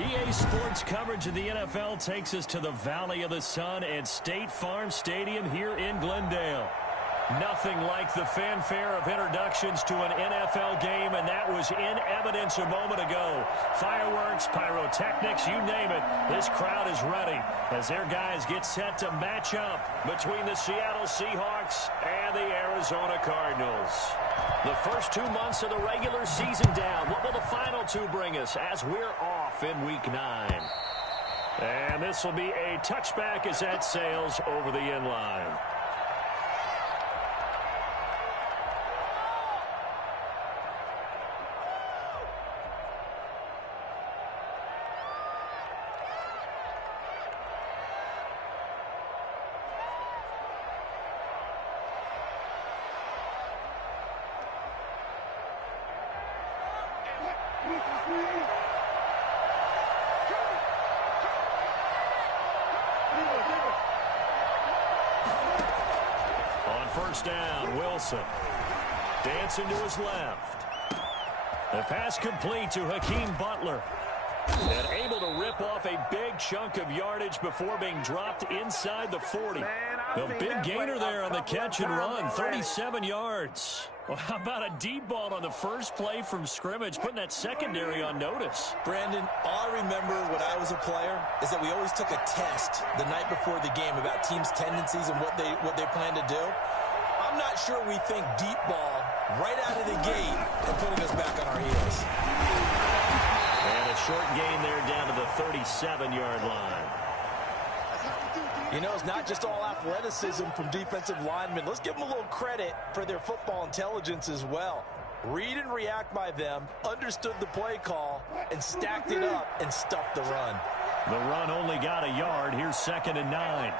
EA Sports coverage of the NFL takes us to the Valley of the Sun at State Farm Stadium here in Glendale. Nothing like the fanfare of introductions to an NFL game, and that was in evidence a moment ago. Fireworks, pyrotechnics, you name it. This crowd is ready as their guys get set to match up between the Seattle Seahawks and the Arizona Cardinals. The first 2 months of the regular season down. What will the final two bring us as we're off in Week 9? And this will be a touchback as that sails over the end line. On first down, Wilson. Dancing to his left. The pass complete to Hakeem Butler. And able to rip off a big chunk of yardage before being dropped inside the 40. A big gainer there on the catch and run, 37 yards. Well, how about a deep ball on the first play from scrimmage, putting that secondary on notice? Brandon, all I remember when I was a player is that we always took a test the night before the game about teams' tendencies and what they plan to do. I'm not sure we think deep ball right out of the gate and putting us back on our heels. And a short gain there down to the 37-yard line. You know, it's not just all athleticism from defensive linemen. Let's give them a little credit for their football intelligence as well. Read and react by them, understood the play call, and stacked it up and stuffed the run. The run only got a yard. Here's 2nd and 9.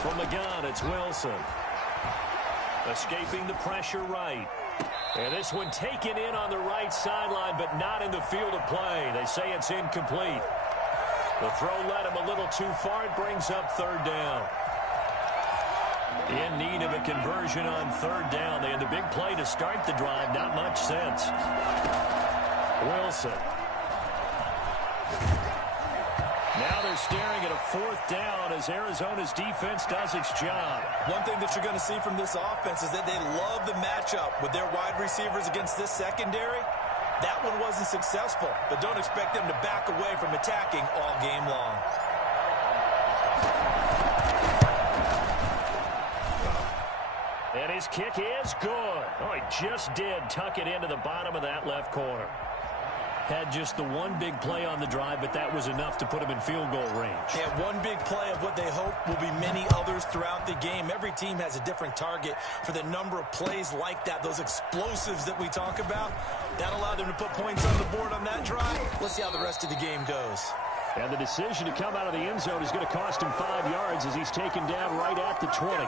From the gun, it's Wilson. Escaping the pressure right. And this one taken in on the right sideline, but not in the field of play. They say it's incomplete. The throw led him a little too far. It brings up 3rd down. In need of a conversion on 3rd down. They had the big play to start the drive. Not much sense. Wilson. Now they're staring at a 4th down as Arizona's defense does its job. One thing that you're going to see from this offense is that they love the matchup with their wide receivers against this secondary. That one wasn't successful, but don't expect them to back away from attacking all game long. And his kick is good. Oh, he just did tuck it into the bottom of that left corner. Had just the one big play on the drive, but that was enough to put him in field goal range. Yeah, one big play of what they hope will be many others throughout the game. Every team has a different target for the number of plays like that, those explosives that we talk about. That allowed them to put points on the board on that drive. Let's see how the rest of the game goes. And the decision to come out of the end zone is going to cost him 5 yards as he's taken down right at the 20.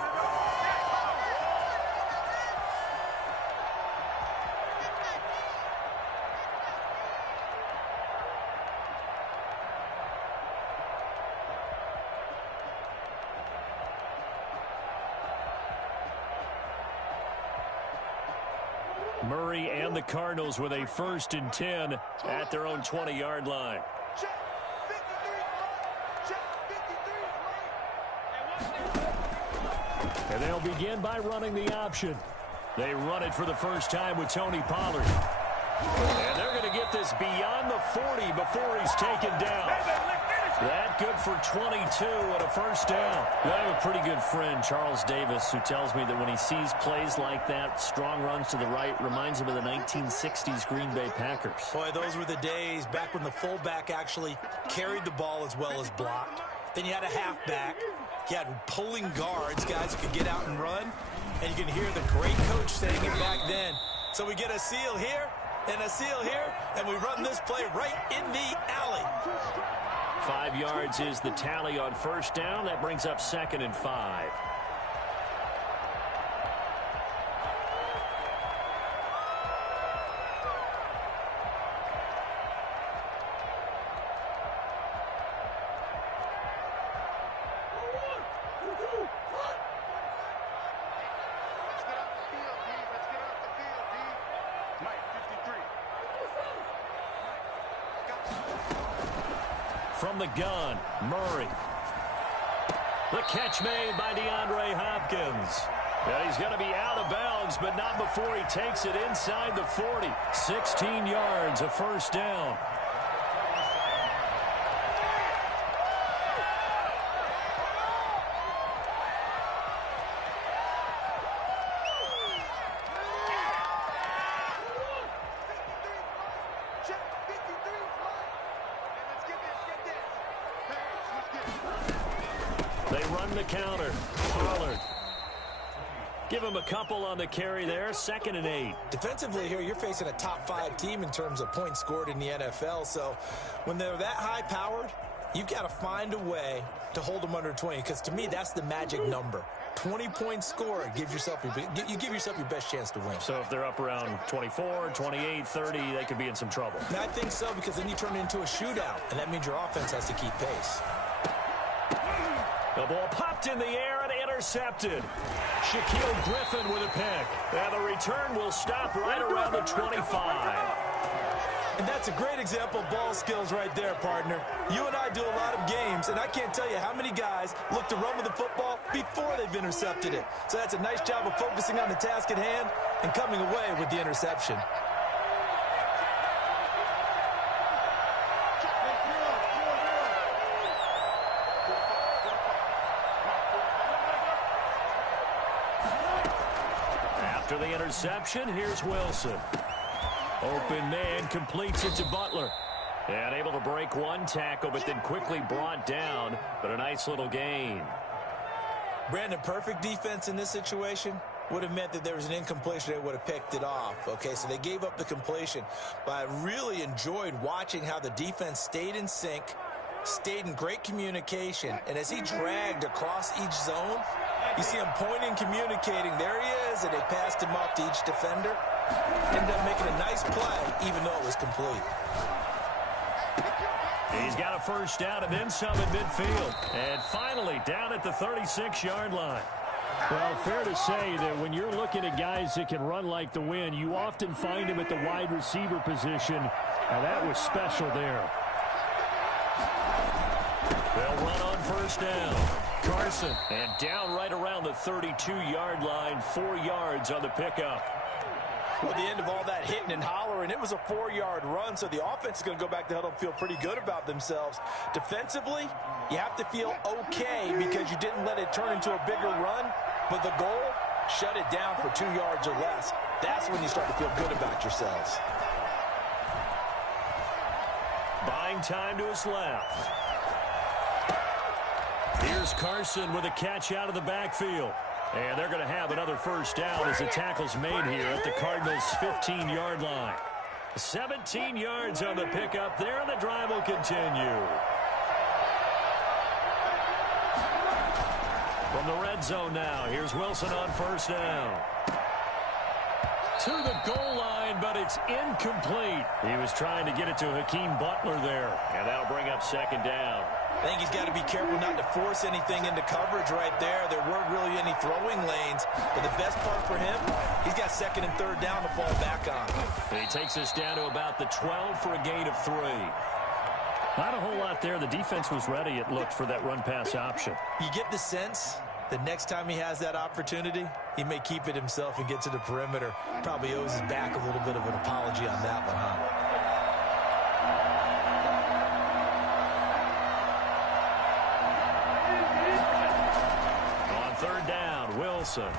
Murray and the Cardinals with a 1st and 10 at their own 20-yard line. And they'll begin by running the option. They run it for the first time with Tony Pollard. And they're going to get this beyond the 40 before he's taken down. That good for 22 and a 1st down. I have a pretty good friend, Charles Davis, who tells me that when he sees plays like that, strong runs to the right, reminds him of the 1960s Green Bay Packers. Boy, those were the days back when the fullback actually carried the ball as well as blocked. Then you had a halfback. You had pulling guards, guys who could get out and run. And you can hear the great coach saying it back then. So we get a seal here and a seal here, and we run this play right in the alley. 5 yards is the tally on 1st down. That brings up 2nd and 5. from the gun. Murray. The catch made by DeAndre Hopkins. And he's going to be out of bounds, but not before he takes it inside the 40. 16 yards, a first down. They run the counter. Pollard. Give him a couple on the carry there. 2nd and 8. Defensively here, you're facing a top 5 team in terms of points scored in the NFL. So when they're that high-powered, you've got to find a way to hold them under 20. Because to me, that's the magic number. 20-point score gives yourself you give yourself your best chance to win. So if they're up around 24, 28, 30, they could be in some trouble. And I think so, because then you turn it into a shootout, and that means your offense has to keep pace. The ball popped in the air and intercepted. Shaquille Griffin with a pick. And the return will stop right around the 25. And that's a great example of ball skills right there, partner. You and I do a lot of games, and I can't tell you how many guys look to run with the football before they've intercepted it. So that's a nice job of focusing on the task at hand and coming away with the interception. After the interception, here's Wilson. Open man completes it to Butler. And able to break one tackle, but then quickly brought down. But a nice little gain. Brandon, perfect defense in this situation would have meant that there was an incompletion. They would have picked it off. Okay, so they gave up the completion. But I really enjoyed watching how the defense stayed in sync, stayed in great communication. And as he dragged across each zone, you see him pointing, communicating. There he is, and they passed him off to each defender. Ended up making a nice play, even though it was complete. He's got a first down and then some in midfield. And finally down at the 36-yard line. Well, fair to say that when you're looking at guys that can run like the wind, you often find them at the wide receiver position. And that was special there. They'll run on first down. Carson, and down right around the 32-yard line, 4 yards on the pickup. Well, at the end of all that hitting and hollering, it was a 4-yard run, so the offense is going to go back to huddle and feel pretty good about themselves. Defensively, you have to feel okay because you didn't let it turn into a bigger run, but the goal, shut it down for 2 yards or less. That's when you start to feel good about yourselves. Buying time to his left. Here's Carson with a catch out of the backfield. And they're going to have another first down as the tackle's made here at the Cardinals' 15-yard line. 17 yards on the pickup there, and the drive will continue. From the red zone now, here's Wilson on first down. To the goal line, but it's incomplete. He was trying to get it to Hakeem Butler there, and that'll bring up second down. I think he's got to be careful not to force anything into coverage right there. There weren't really any throwing lanes. But the best part for him, he's got 2nd and 3rd down to fall back on. And he takes us down to about the 12 for a gain of 3. Not a whole lot there. The defense was ready, it looked, for that run-pass option. You get the sense that next time he has that opportunity, he may keep it himself and get to the perimeter. Probably owes his back a little bit of an apology on that one, huh? Third down, Wilson. And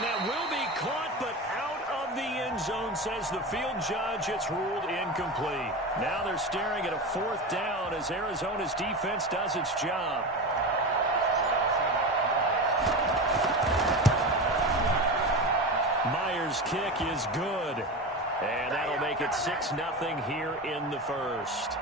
that will be caught, but out of the end zone, says the field judge. It's ruled incomplete. Now they're staring at a 4th down as Arizona's defense does its job. Myers' kick is good. And that'll make it 6-0 here in the first.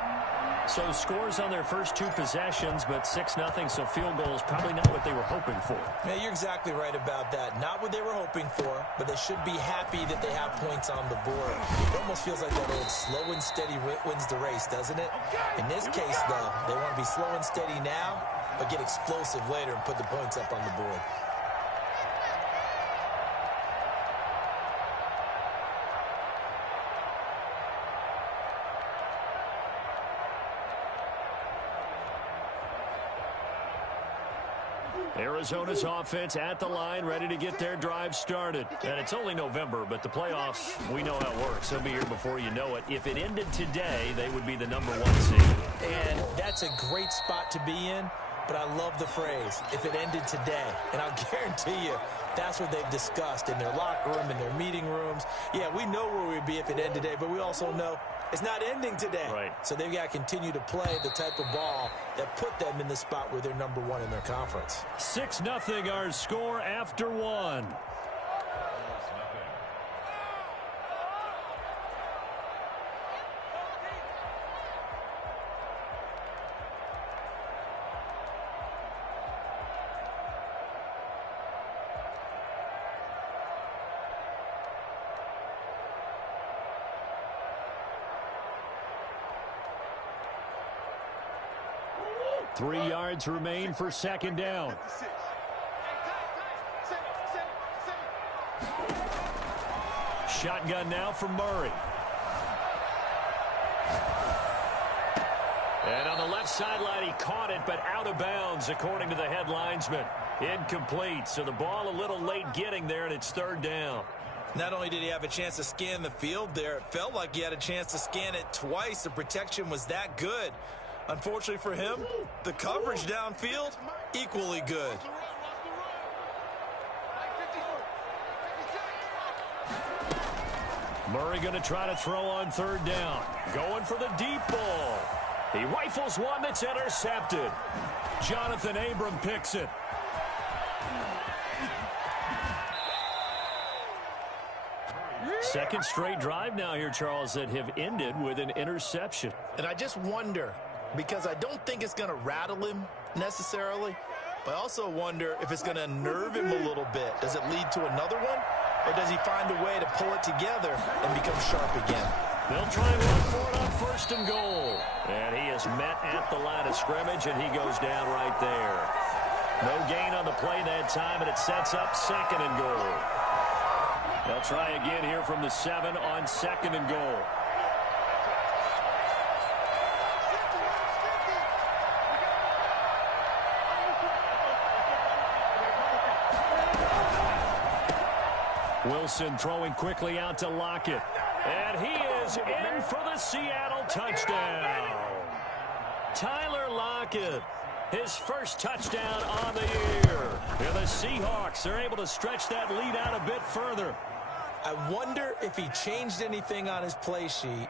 So scores on their first 2 possessions, but 6-0, so field goal is probably not what they were hoping for. Yeah, you're exactly right about that. Not what they were hoping for, but they should be happy that they have points on the board. It almost feels like that old slow and steady wins the race, doesn't it? In this case, though, they want to be slow and steady now, but get explosive later and put the points up on the board. Arizona's offense at the line, ready to get their drive started. And it's only November, but the playoffs, we know how it works. They'll be here before you know it. If it ended today, they would be the #1 seed. And that's a great spot to be in, but I love the phrase, if it ended today. And I'll guarantee you, that's what they've discussed in their locker room, in their meeting rooms. Yeah, we know where we'd be if it ended today, but we also know it's not ending today. Right. So they've got to continue to play the type of ball that put them in the spot where they're #1 in their conference. 6-0 our score after 1. Three yards remain for second down. Shotgun now for Murray. And on the left sideline, he caught it, but out of bounds, according to the head linesman. Incomplete, so the ball a little late getting there, and it's third down. Not only did he have a chance to scan the field there, it felt like he had a chance to scan it twice. The protection was that good. Unfortunately for him, the coverage downfield, equally good. Murray going to try to throw on third down. Going for the deep ball. He rifles one that's intercepted. Jonathan Abram picks it. Second straight drive now here, Charles, that have ended with an interception. And I just wonder, because I don't think it's going to rattle him necessarily, but I also wonder if it's going to nerve him a little bit. Does it lead to another one, or does he find a way to pull it together and become sharp again? They'll try and run for it on first and goal. And he is met at the line of scrimmage, and he goes down right there. No gain on the play that time, and it sets up second and goal. They'll try again here from the 7 on second and goal. Wilson throwing quickly out to Lockett. And he is in for the Seattle touchdown. Tyler Lockett, his first touchdown on the year. And the Seahawks are able to stretch that lead out a bit further. I wonder if he changed anything on his play sheet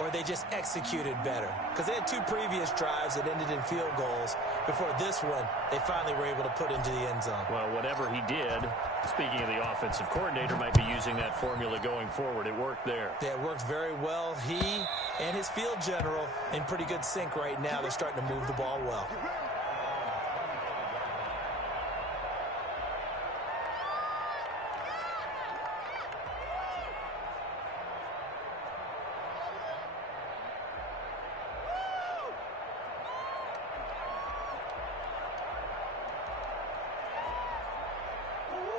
or they just executed better. Because they had two previous drives that ended in field goals. Before this one, they finally were able to put into the end zone. Well, whatever he did, speaking of the offensive coordinator, might be using that formula going forward. It worked there. Yeah, it worked very well. He and his field general in pretty good sync right now. They're starting to move the ball well.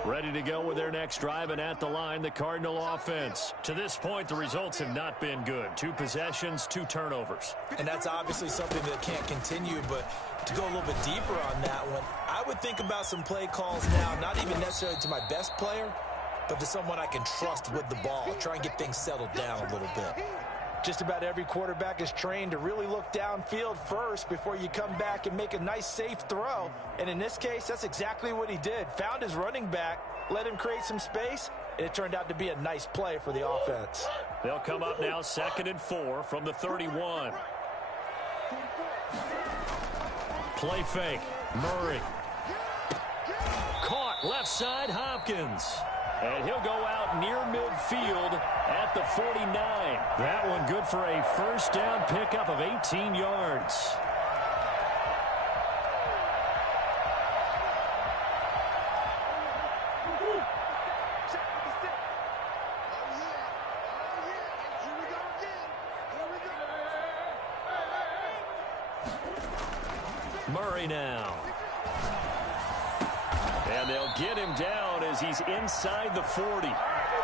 Ready to go with their next drive, and at the line, the Cardinal offense. To this point, the results have not been good. 2 possessions, 2 turnovers. And that's obviously something that can't continue, but to go a little bit deeper on that one, I would think about some play calls now, not even necessarily to my best player, but to someone I can trust with the ball. Try and get things settled down a little bit. Just about every quarterback is trained to really look downfield first before you come back and make a nice, safe throw. And in this case, that's exactly what he did. Found his running back, let him create some space, and it turned out to be a nice play for the offense. They'll come up now 2nd and 4 from the 31. Play fake. Murray. Caught left side, Hopkins. And he'll go out near midfield at the 49. That one good for a first down pickup of 18 yards. Murray now. And they'll get him down as he's inside the 40.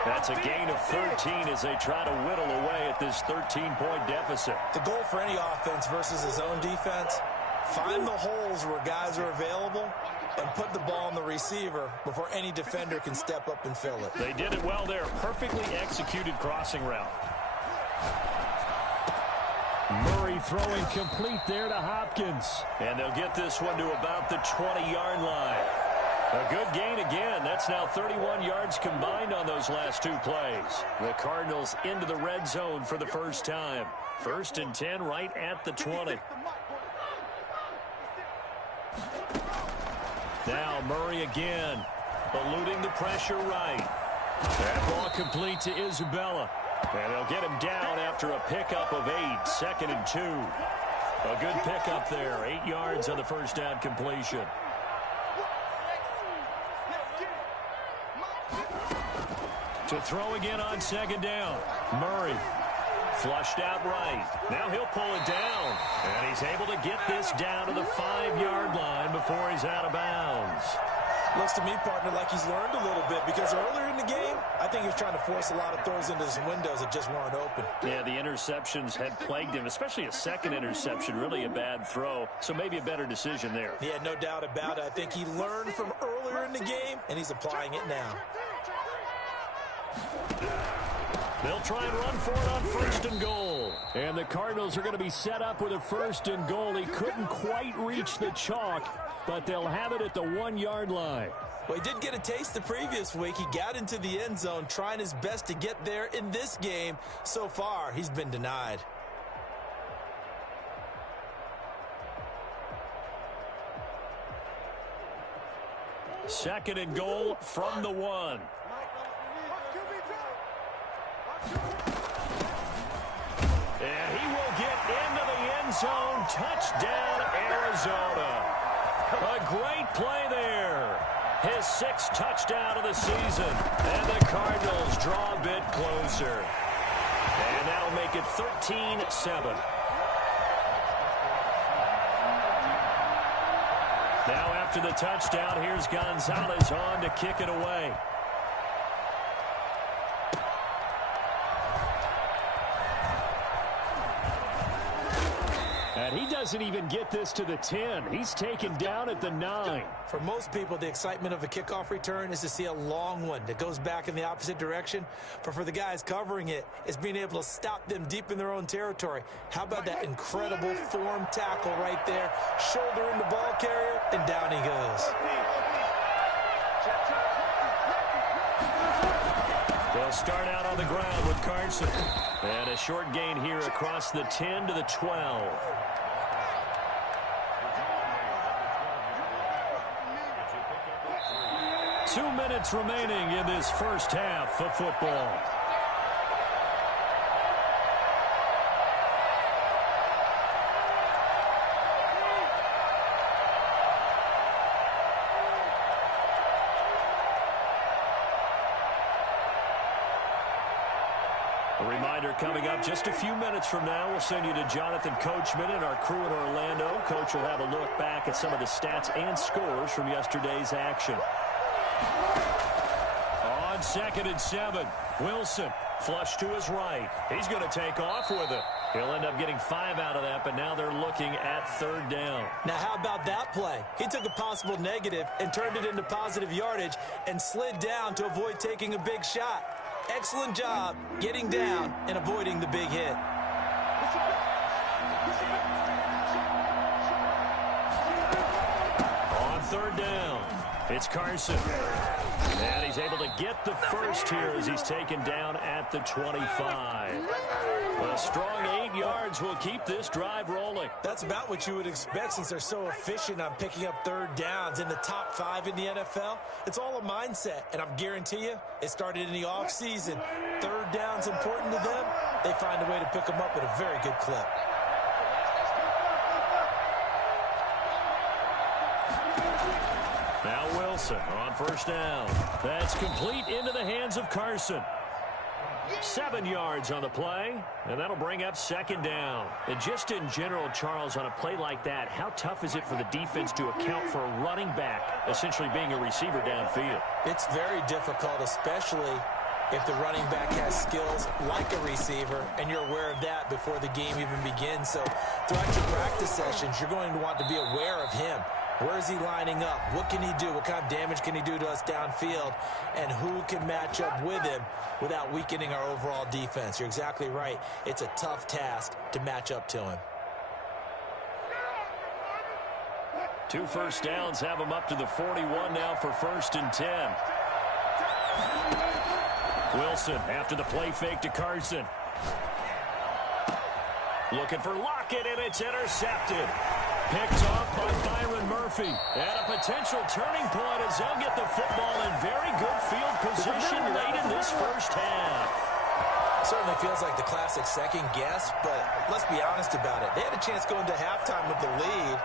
That's a gain of 13 as they try to whittle away at this 13-point deficit. The goal for any offense versus his own defense, find the holes where guys are available and put the ball on the receiver before any defender can step up and fill it. They did it well there. Perfectly executed crossing route. Murray throwing complete there to Hopkins. And they'll get this one to about the 20-yard line. A good gain again. That's now 31 yards combined on those last two plays. The Cardinals into the red zone for the first time. 1st and 10 right at the 20. Now Murray again, eluding the pressure right. That ball complete to Isabella. And they'll get him down after a pickup of 8, 2nd and 2. A good pickup there, 8 yards on the first down completion. To throw again on 2nd down. Murray flushed out right. Now he'll pull it down. And he's able to get this down to the 5-yard line before he's out of bounds. Looks to me, partner, like he's learned a little bit because earlier in the game, I think he was trying to force a lot of throws into some windows that just weren't open. Yeah, the interceptions had plagued him, especially a second interception, really a bad throw. So maybe a better decision there. Yeah, no doubt about it. I think he learned from earlier in the game, and he's applying it now. They'll try and run for it on 1st and goal. And the Cardinals are going to be set up with a 1st and goal. He couldn't quite reach the chalk, but they'll have it at the 1-yard line. Well, he did get a taste the previous week. He got into the end zone, trying his best to get there in this game. So far, he's been denied. Second and goal from the 1. And he will get into the end zone. Touchdown, Arizona. A great play there. His 6th touchdown of the season. And the Cardinals draw a bit closer. And that'll make it 13-7. Now after the touchdown, here's Gonzalez on to kick it away. And he doesn't even get this to the 10. He's taken down at the 9. For most people, the excitement of a kickoff return is to see a long one that goes back in the opposite direction. But for the guys covering it, it's being able to stop them deep in their own territory. How about that incredible form tackle right there? Shoulder in the ball carrier, and down he goes. They'll start out on the ground with Carson. And a short gain here across the 10 to the 12. Two minutes remaining in this first half of football. A reminder coming up just a few minutes from now, we'll send you to Jonathan Coachman and our crew in Orlando. Coach will have a look back at some of the stats and scores from yesterday's action. On 2nd and 7, Wilson flush to his right. He's going to take off with it. He'll end up getting 5 out of that, but now they're looking at 3rd down. Now, how about that play? He took a possible negative and turned it into positive yardage and slid down to avoid taking a big shot. Excellent job getting down and avoiding the big hit. On 3rd down, it's Carson. And he's able to get the first here as he's taken down at the 25. A strong 8 yards will keep this drive rolling. That's about what you would expect since they're so efficient on picking up 3rd downs in the top 5 in the NFL. It's all a mindset, and I'm guarantee you it started in the offseason. 3rd down's important to them. They find a way to pick them up at a very good clip. Now Wilson on 1st down. That's complete into the hands of Carson. 7 yards on the play, and that'll bring up 2nd down. And just in general, Charles, on a play like that, how tough is it for the defense to account for a running back essentially being a receiver downfield? It's very difficult, especially if the running back has skills like a receiver, and you're aware of that before the game even begins. So throughout your practice sessions, you're going to want to be aware of him. Where is he lining up? What can he do? What kind of damage can he do to us downfield? And who can match up with him without weakening our overall defense? You're exactly right. It's a tough task to match up to him. 2 first downs have him up to the 41 now for 1st and 10. Wilson after the play fake to Carson. Looking for Lockett, and it's intercepted. Picked off by Byron Murphy. And a potential turning point as they'll get the football in very good field position late in this first half. Certainly feels like the classic second guess, but let's be honest about it. They had a chance going to halftime with the lead.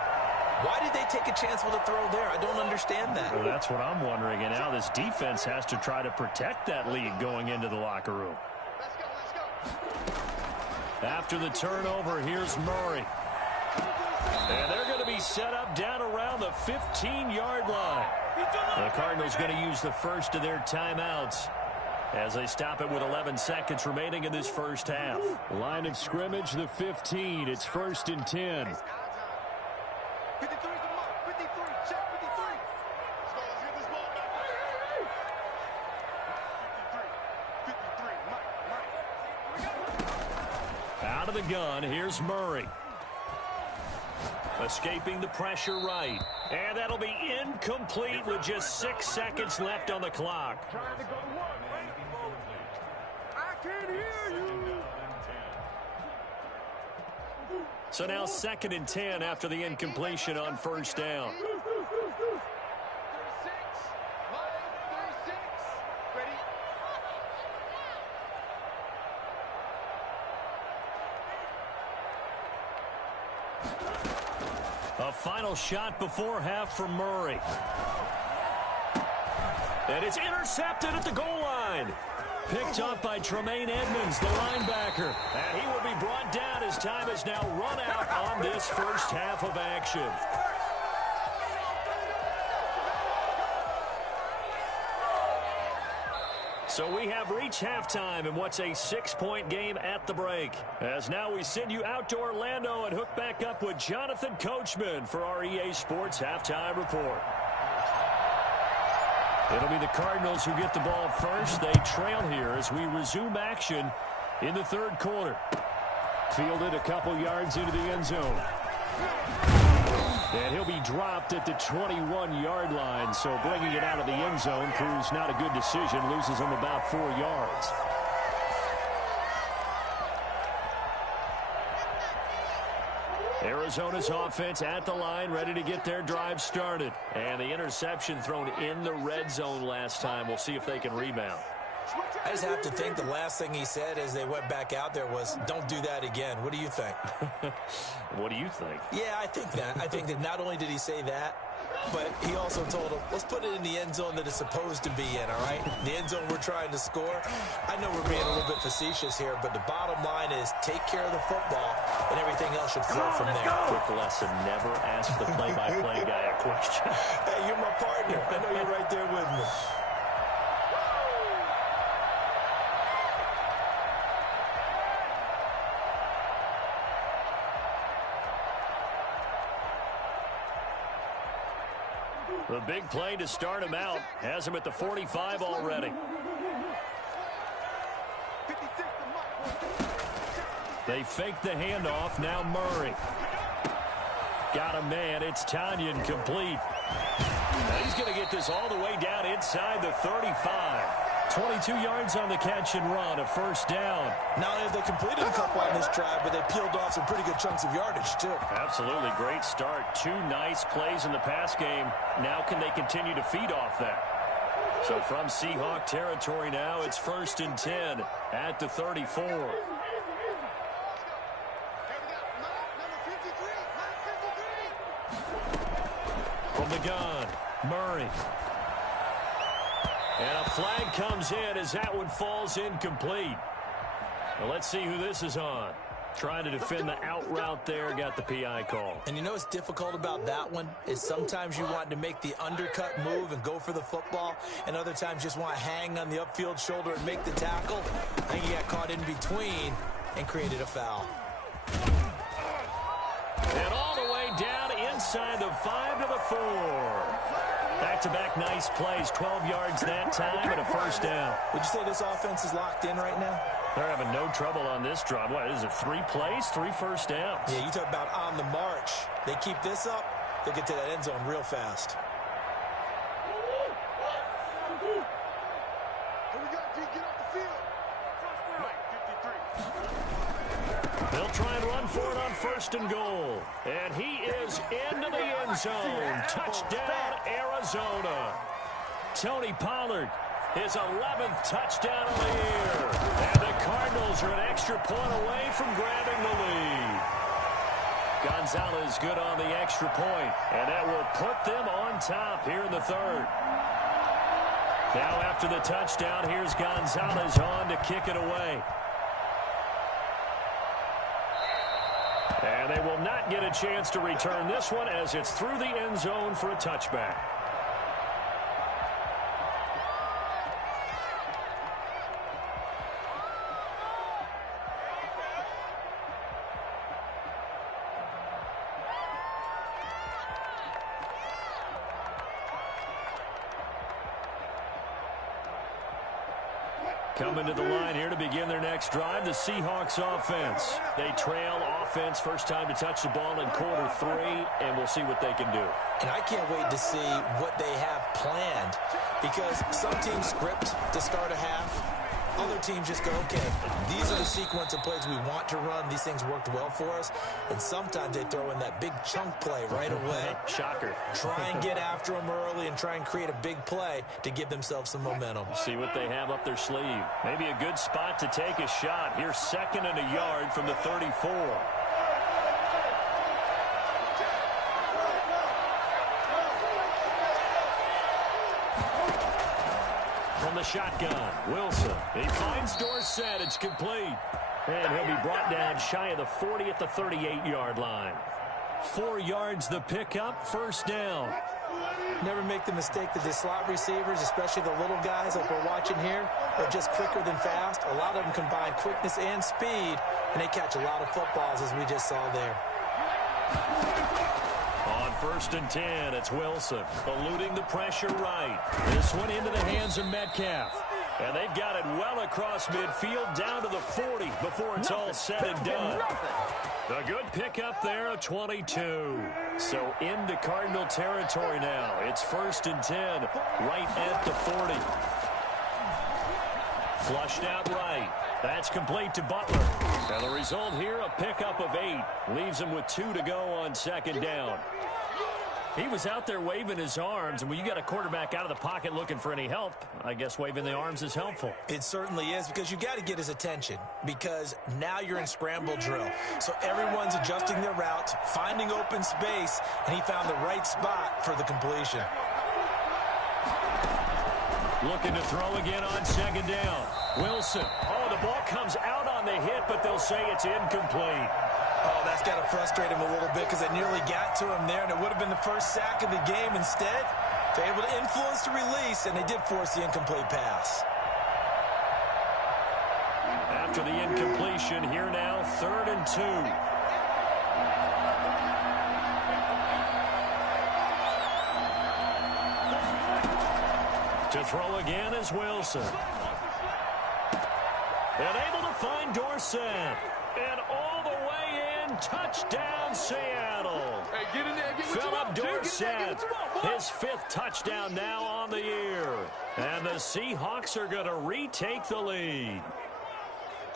Why did they take a chance with a throw there? I don't understand that. Well, that's what I'm wondering. And now this defense has to try to protect that lead going into the locker room. After the turnover, here's Murray. And they're going to be set up down around the 15-yard line. The Cardinals going to use the first of their timeouts as they stop it with 11 seconds remaining in this first half. Line of scrimmage, the 15. It's 1st and 10. 53 is the mark. 53. Check 53. Let's get this ball back. 53. Out of the gun, here's Murray. Escaping the pressure right. And that'll be incomplete with just 6 seconds left on the clock. Trying to go to work. I can't hear you. So now 2nd and 10 after the incompletion on 1st down. 36. Ready? A final shot before half for Murray. And it's intercepted at the goal line. Picked up by Tremaine Edmonds, the linebacker. And he will be brought down as time has now run out on this first half of action. So we have reached halftime in what's a 6-point game at the break. As now we send you out to Orlando and hook back up with Jonathan Coachman for our EA Sports Halftime Report. It'll be the Cardinals who get the ball first. They trail here as we resume action in the 3rd quarter. Fielded a couple yards into the end zone. And he'll be dropped at the 21-yard line, so bringing it out of the end zone proves not a good decision. Loses him about 4 yards. Arizona's offense at the line, ready to get their drive started. And the interception thrown in the red zone last time. We'll see if they can rebound. I just have to think the last thing he said as they went back out there was, don't do that again. What do you think? What do you think? Yeah, I think that. I think that not only did he say that, but he also told him, let's put it in the end zone that it's supposed to be in, all right? The end zone we're trying to score. I know we're being a little bit facetious here, but the bottom line is take care of the football, and everything else should flow from there. Quick lesson, never ask the play-by-play guy a question. Hey, you're my partner. I know you're right there with me. The big play to start him out has him at the 45 already. They fake the handoff. Now Murray. Got a man. It's Tanyan complete. Now he's going to get this all the way down inside the 35. 22 yards on the catch and run, a 1st down. Not only have they completed a couple on this drive, but they peeled off some pretty good chunks of yardage, too. Absolutely. Great start. 2 nice plays in the pass game. Now can they continue to feed off that? So from Seahawk territory now, it's 1st and 10 at the 34. From the gun, Murray. And a flag comes in as that one falls incomplete. Well, let's see who this is on. Trying to defend the out route there, got the PI call. And you know what's difficult about that one is sometimes you want to make the undercut move and go for the football, and other times just want to hang on the upfield shoulder and make the tackle. I think he got caught in between and created a foul. And all the way down inside inside the 5 to the 4. Back-to-back nice plays, 12 yards that time and a first down. Would you say this offense is locked in right now? They're having no trouble on this drive. What is it, 3 plays, 3 first downs? Yeah, you talk about on the march. They keep this up, they'll get to that end zone real fast. They'll try and run for it on 1st and goal. And he is into the end zone. Touchdown, Arizona. Tony Pollard, his 11th touchdown of the year. And the Cardinals are an extra point away from grabbing the lead. Gonzalez good on the extra point, and that will put them on top here in the 3rd. Now after the touchdown, here's Gonzalez on to kick it away. And they will not get a chance to return this one as it's through the end zone for a touchback. Coming to the line here to begin their next drive, the Seahawks offense. They trail offense, first time to touch the ball in quarter 3, and we'll see what they can do. And I can't wait to see what they have planned, because some teams script to start a half. Other teams just go, okay, these are the sequence of plays we want to run. These things worked well for us. And sometimes they throw in that big chunk play right away. Shocker. Try and get after them early and try and create a big play to give themselves some momentum. See what they have up their sleeve. Maybe a good spot to take a shot. Here's 2nd and a yard from the 34. From the shotgun, Wilson. He finds Dorsett. It's complete. And he'll be brought down shy of the 40 at the 38-yard line. 4 yards the pickup, first down. Never make the mistake that the slot receivers, especially the little guys like we're watching here, are just quicker than fast. A lot of them combine quickness and speed, and they catch a lot of footballs, as we just saw there. On 1st and 10, it's Wilson, eluding the pressure right. This one into the hands of Metcalf. And they've got it well across midfield down to the 40 before it's all said and done. The good pickup there, a 22. So into Cardinal territory now. It's 1st and 10, right at the 40. Flushed out right. That's complete to Butler. And the result here, a pickup of 8. Leaves him with 2 to go on 2nd down. He was out there waving his arms, and when you got a quarterback out of the pocket looking for any help, I guess waving the arms is helpful. It certainly is, because you got to get his attention, because now you're in scramble drill. So everyone's adjusting their routes, finding open space, and he found the right spot for the completion. Looking to throw again on 2nd down. Wilson. Oh, the ball comes out on the hit, but they'll say it's incomplete. Oh, that's got to frustrate him a little bit, because they nearly got to him there, and it would have been the first sack of the game. Instead, they're able to influence the release, and they did force the incomplete pass. After the incompletion, here now, 3rd and 2. To throw again is Wilson. And able to find Dorsett. And all the way in, touchdown Seattle. Hey, get in there, get Philip Dorsett, his 5th touchdown now on the year. And the Seahawks are going to retake the lead.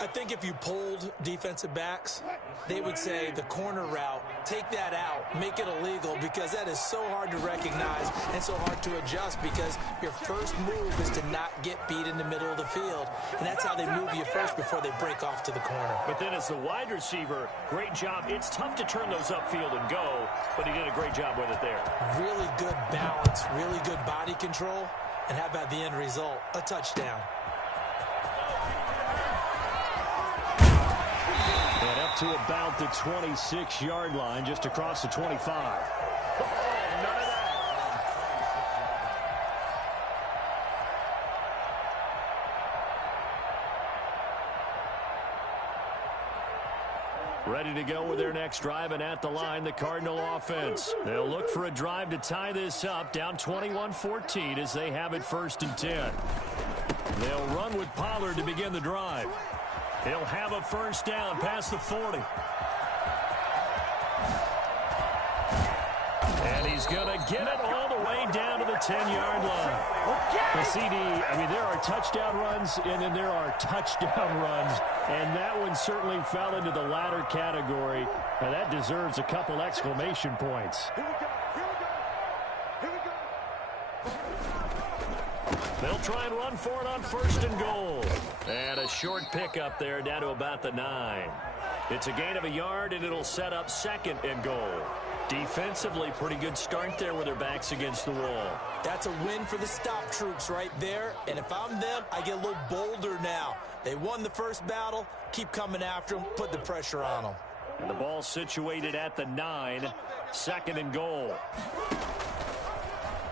I think if you polled defensive backs, they would say the corner route, take that out, make it illegal, because that is so hard to recognize and so hard to adjust, because your first move is to not get beat in the middle of the field. And that's how they move you first before they break off to the corner. But then as the wide receiver, great job. It's tough to turn those upfield and go, but he did a great job with it there. Really good balance, really good body control, and how about the end result? A touchdown. And up to about the 26-yard line, just across the 25. Oh, none of that. Ready to go with their next drive, and at the line, the Cardinal offense. They'll look for a drive to tie this up, down 21-14 as they have it 1st and 10. They'll run with Pollard to begin the drive. He'll have a first down past the 40. And he's going to get it all the way down to the 10-yard line. The CD, I mean, there are touchdown runs, and then there are touchdown runs, and that one certainly fell into the latter category. Now, that deserves a couple exclamation points. They'll try and run for it on 1st and goal. And a short pickup there down to about the 9. It's a gain of a yard, and it'll set up 2nd and goal. Defensively, pretty good start there with their backs against the wall. That's a win for the stop troops right there. And if I'm them, I get a little bolder now. They won the first battle. Keep coming after them. Put the pressure on them. And the ball situated at the 9. 2nd and goal.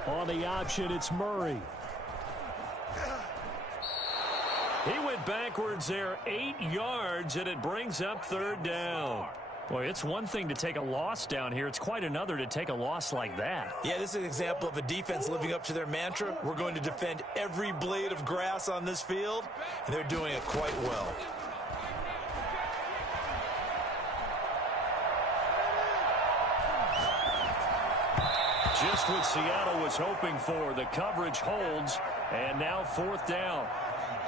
On the option, it's Murray. He went backwards there 8 yards, and it brings up 3rd down. Boy, it's one thing to take a loss down here. It's quite another to take a loss like that. Yeah, this is an example of a defense living up to their mantra. We're going to defend every blade of grass on this field, and they're doing it quite well. Just what Seattle was hoping for. The coverage holds, and now 4th down.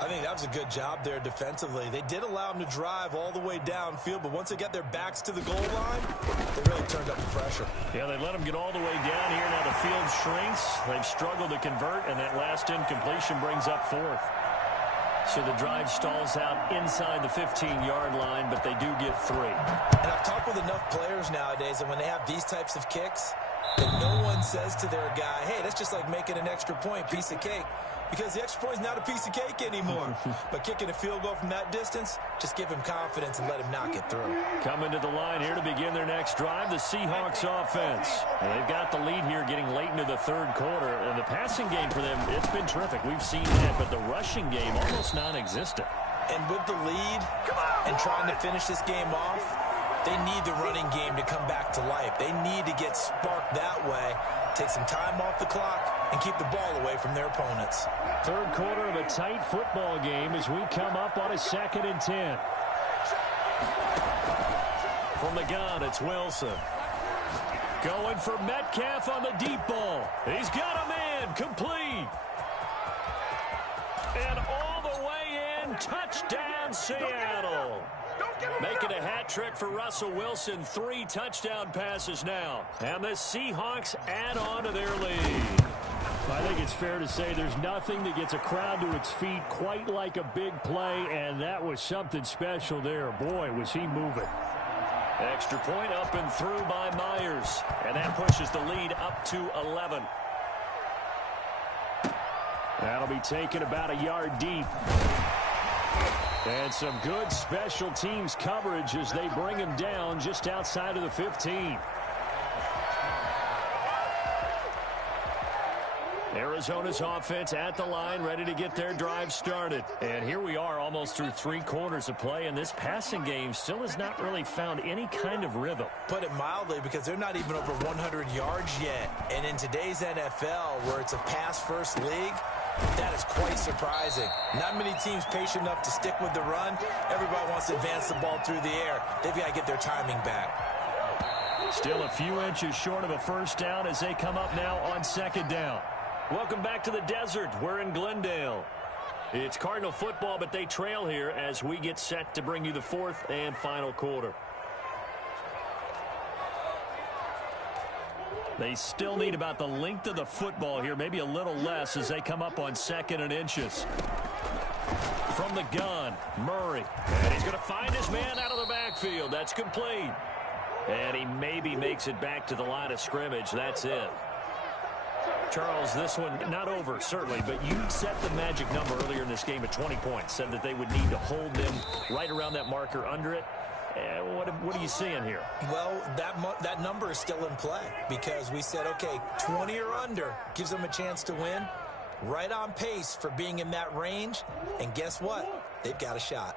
I think that was a good job there defensively. They did allow them to drive all the way downfield, but once they got their backs to the goal line, they really turned up the pressure. Yeah, they let them get all the way down here. Now the field shrinks. They've struggled to convert, and that last incompletion brings up 4th. So the drive stalls out inside the 15-yard line, but they do get 3. And I've talked with enough players nowadays, and when they have these types of kicks, that no one says to their guy, hey, that's just like making an extra point, piece of cake. Because the extra point is not a piece of cake anymore. But kicking a field goal from that distance, just give him confidence and let him knock it through. Coming to the line here to begin their next drive, the Seahawks offense. And they've got the lead here getting late into the 3rd quarter. And the passing game for them, it's been terrific. We've seen that, but the rushing game almost non-existent. And with the lead and trying to finish this game off, they need the running game to come back to life. They need to get sparked that way, take some time off the clock, and keep the ball away from their opponents. 3rd quarter of a tight football game as we come up on a 2nd and 10. From the gun, it's Wilson. Going for Metcalf on the deep ball. He's got a man, complete. And all the way in, touchdown Seattle. Making a hat trick for Russell Wilson. 3 touchdown passes now. And the Seahawks add on to their lead. I think it's fair to say there's nothing that gets a crowd to its feet quite like a big play, and that was something special there. Boy, was he moving. Extra point up and through by Myers. And that pushes the lead up to 11. That'll be taken about a yard deep. And some good special teams coverage as they bring him down just outside of the 15. Arizona's offense at the line, ready to get their drive started. And here we are almost through 3 quarters of play, and this passing game still has not really found any kind of rhythm. Put it mildly, because they're not even over 100 yards yet. And in today's NFL, where it's a pass-first league, that is quite surprising. Not many teams patient enough to stick with the run. Everybody wants to advance the ball through the air. They've got to get their timing back. Still a few inches short of a first down as they come up now on 2nd down. Welcome back to the desert. We're in Glendale. It's Cardinal football, but they trail here as we get set to bring you the 4th and final quarter. They still need about the length of the football here, maybe a little less as they come up on 2nd and inches. From the gun, Murray. And he's going to find his man out of the backfield. That's complete. And he maybe makes it back to the line of scrimmage. That's it. Charles, this one not over, certainly, but you set the magic number earlier in this game at 20 points, said that they would need to hold them right around that marker under it. What are you seeing here? Well, that number is still in play because we said, okay, 20 or under gives them a chance to win. Right on pace for being in that range. And guess what? They've got a shot.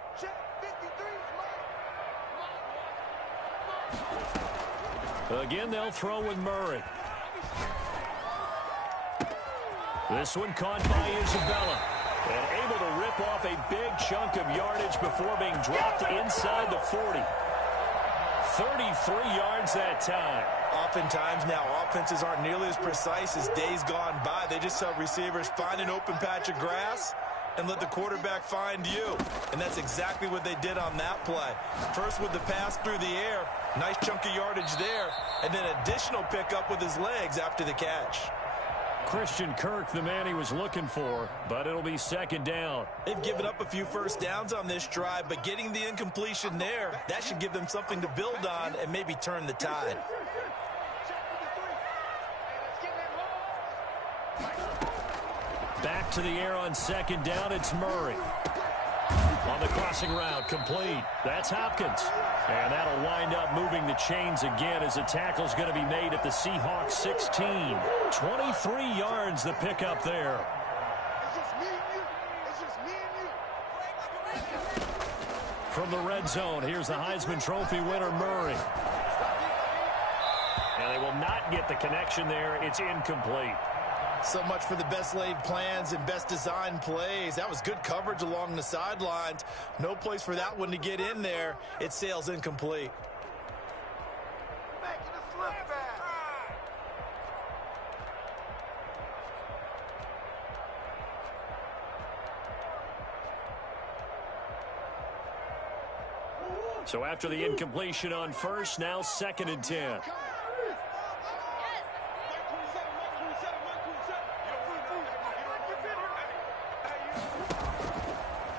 Again, they'll throw with Murray. This one caught by Isabella. And able to rip off a big chunk of yardage before being dropped inside the 40. 33 yards that time. Oftentimes now, offenses aren't nearly as precise as days gone by. They just tell receivers, find an open patch of grass and let the quarterback find you. And that's exactly what they did on that play. First with the pass through the air, nice chunk of yardage there, and then additional pickup with his legs after the catch. Christian Kirk, the man he was looking for, but it'll be second down. They've given up a few first downs on this drive, but getting the incompletion there, that should give them something to build on and maybe turn the tide. Back to the air on second down, it's Murray. On the crossing route, complete. That's Hopkins. And that'll wind up moving the chains again as the tackle's going to be made at the Seahawks 16. 23 yards the pickup there. From the red zone, here's the Heisman Trophy winner, Murray. And they will not get the connection there. It's incomplete. So much for the best laid plans and best designed plays. That was good coverage along the sidelines. No place for that one to get in there. It sails incomplete. Making a slip back. So after the incompletion on first, now second and 10.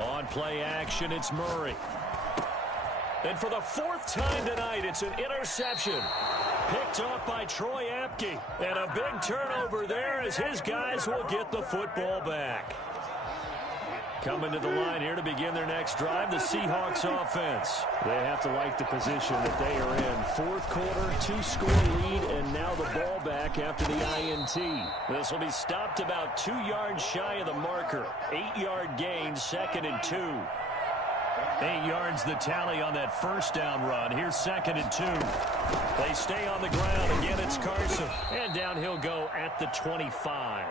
On play action, it's Murray. And for the fourth time tonight, it's an interception. Picked off by Troy Apke. And a big turnover there as his guys will get the football back. Coming to the line here to begin their next drive, the Seahawks offense. They have to like the position that they are in. Fourth quarter, 2-score lead, and now the ball back after the INT. This will be stopped about 2 yards shy of the marker. 8-yard gain, second and 2. 8 yards the tally on that first down run. Here's second and 2. They stay on the ground. Again, it's Carson. And down he'll go at the 25.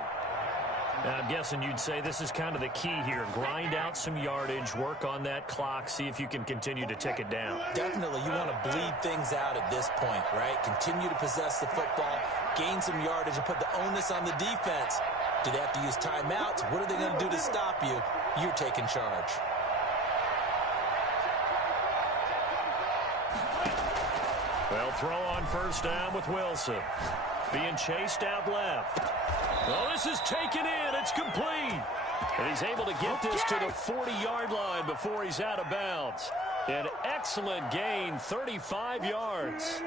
Now, I'm guessing you'd say this is kind of the key here. Grind out some yardage, work on that clock, see if you can continue to tick it down. Definitely, you want to bleed things out at this point, right? Continue to possess the football, gain some yardage, and put the onus on the defense. Do they have to use timeouts? What are they going to do to stop you? You're taking charge. They'll throw on first down with Wilson. Being chased out left. Well, this is taken in. It's complete. And he's able to get this to the 40-yard line before he's out of bounds. An excellent gain, 35 yards.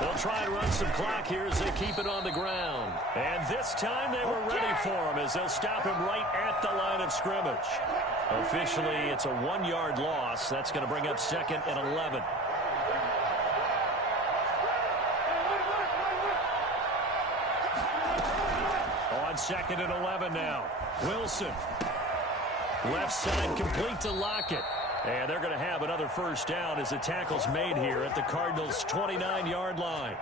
They'll try and run some clock here as they keep it on the ground. And this time they were ready for him as they'll stop him right at the line of scrimmage. Officially, it's a 1-yard loss. That's going to bring up second and 11. On second and 11 now. Wilson. Left side complete to Lockett. And they're going to have another first down as the tackle's made here at the Cardinals' 29-yard line.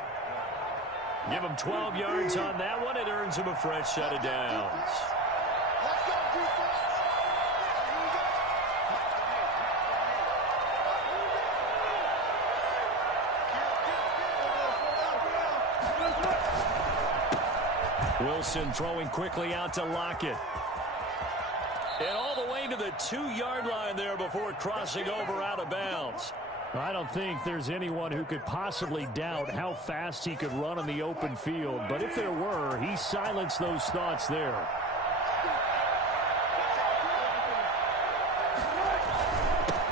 Give them 12 yards on that one. It earns them a fresh set of downs. Let's go, defense. Wilson throwing quickly out to Lockett. And all the way to the 2-yard line there before crossing over out of bounds. I don't think there's anyone who could possibly doubt how fast he could run on the open field. But if there were, he silenced those thoughts there.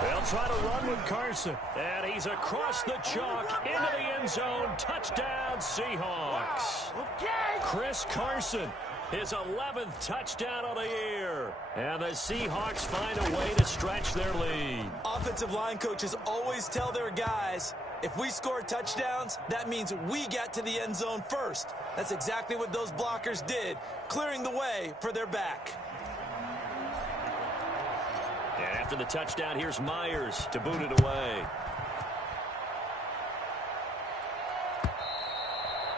They'll try to run with Carson. And he's across the chalk into the end zone. Touchdown, Seahawks. Chris Carson, his 11th touchdown of the year. And the Seahawks find a way to stretch their lead. Offensive line coaches always tell their guys, if we score touchdowns, that means we get to the end zone first. That's exactly what those blockers did, clearing the way for their back. And after the touchdown, here's Myers to boot it away.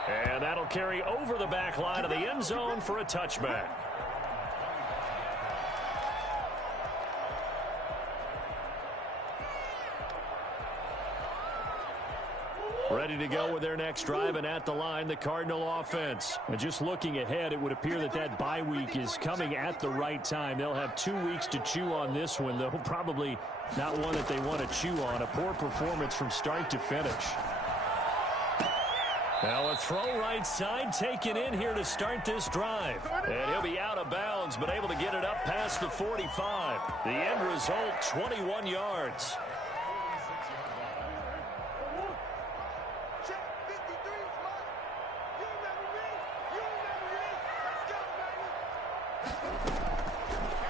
And that'll carry over the back line of the end zone for a touchback. Ready to go with their next drive, and at the line, the Cardinal offense. And just looking ahead, it would appear that that bye week is coming at the right time. They'll have 2 weeks to chew on this one, though probably not one that they want to chew on. A poor performance from start to finish. Now a throw right side taken in here to start this drive. And he'll be out of bounds, but able to get it up past the 45. The end result, 21 yards.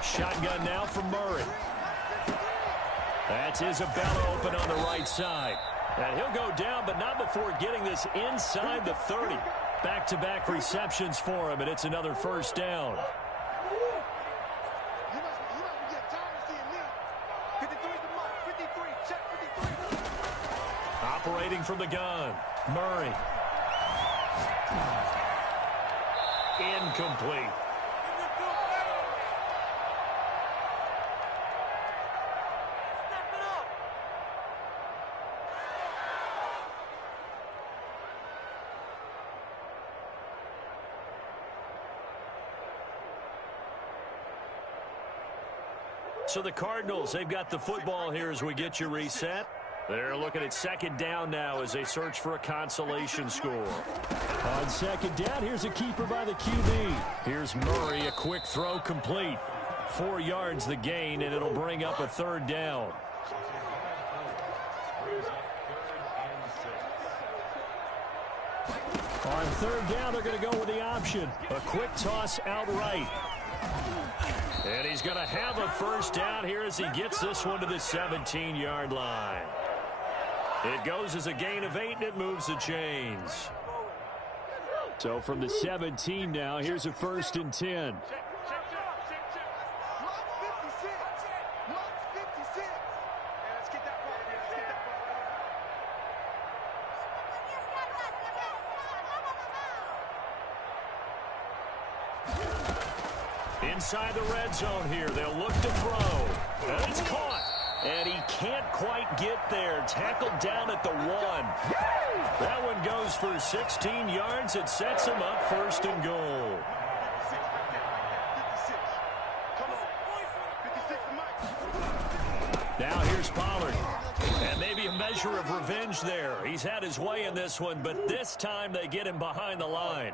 Shotgun now from Murray. That's Isabella open on the right side. And he'll go down, but not before getting this inside the 30. Back-to-back receptions for him, and it's another first down. Operating from the gun, Murray. Incomplete. So the Cardinals, they've got the football here as we get you reset. They're looking at second down now as they search for a consolation score. On second down, here's a keeper by the QB. Here's Murray, a quick throw complete. 4 yards the gain, and it'll bring up a third down. On third down, they're going to go with the option. A quick toss outright. And he's going to have a first down here as he gets this one to the 17-yard line. It goes as a gain of 8, and it moves the chains. So from the 17 now, here's a 1st and 10. Inside the red zone here, they'll look to throw. And it's caught. And he can't quite get there. Tackled down at the 1. That one goes for 16 yards. It sets him up 1st and goal. Now here's Pollard. And maybe a measure of revenge there. He's had his way in this one, but this time they get him behind the line.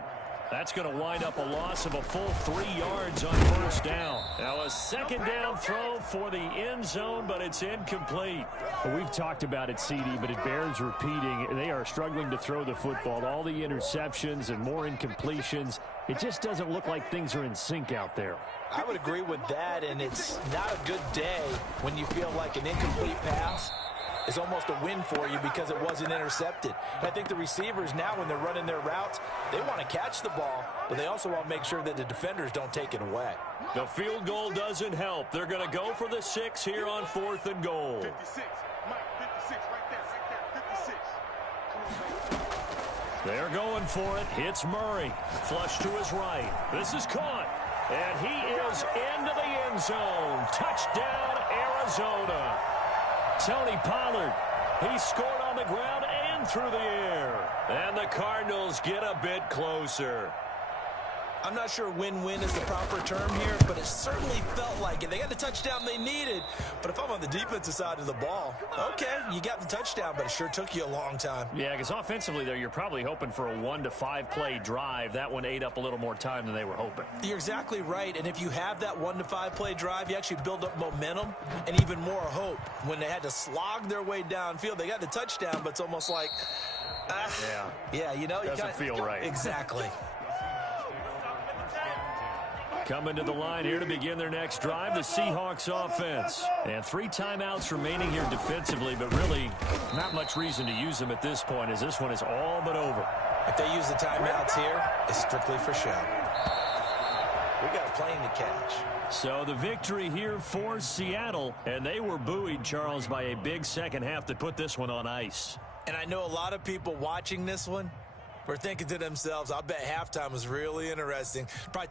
That's going to wind up a loss of a full 3 yards on first down. Now a second down throw for the end zone, but it's incomplete. Well, we've talked about it, CD, but it bears repeating. They are struggling to throw the football. All the interceptions and more incompletions. It just doesn't look like things are in sync out there. I would agree with that, and it's not a good day when you feel like an incomplete pass is almost a win for you because it wasn't intercepted. And I think the receivers now, when they're running their routes, they want to catch the ball, but they also want to make sure that the defenders don't take it away. The field goal doesn't help. They're going to go for the 6 here on 4th and goal. 56. Mike, 56, right there, 56. They're going for it. Hits Murray. Flush to his right. This is caught. And he is into the end zone. Touchdown, Arizona. Tony Pollard, he scored on the ground and through the air. And the Cardinals get a bit closer. I'm not sure win-win is the proper term here, but it certainly felt like it. They got the touchdown they needed, but if I'm on the defensive side of the ball, okay, you got the touchdown, but it sure took you a long time. Yeah, because offensively there, you're probably hoping for a 1 to 5 play drive. That one ate up a little more time than they were hoping. You're exactly right, and if you have that 1 to 5 play drive, you actually build up momentum and even more hope. When they had to slog their way downfield, they got the touchdown, but it's almost like, yeah, you know, doesn't feel right. Exactly. Coming to the line here to begin their next drive, the Seahawks offense. And 3 timeouts remaining here defensively, but really not much reason to use them at this point as this one is all but over. If they use the timeouts here, it's strictly for show. We got a plane to catch. So the victory here for Seattle, and they were buoyed, Charles, by a big second half that put this one on ice. And I know a lot of people watching this one were thinking to themselves, I bet halftime was really interesting. Probably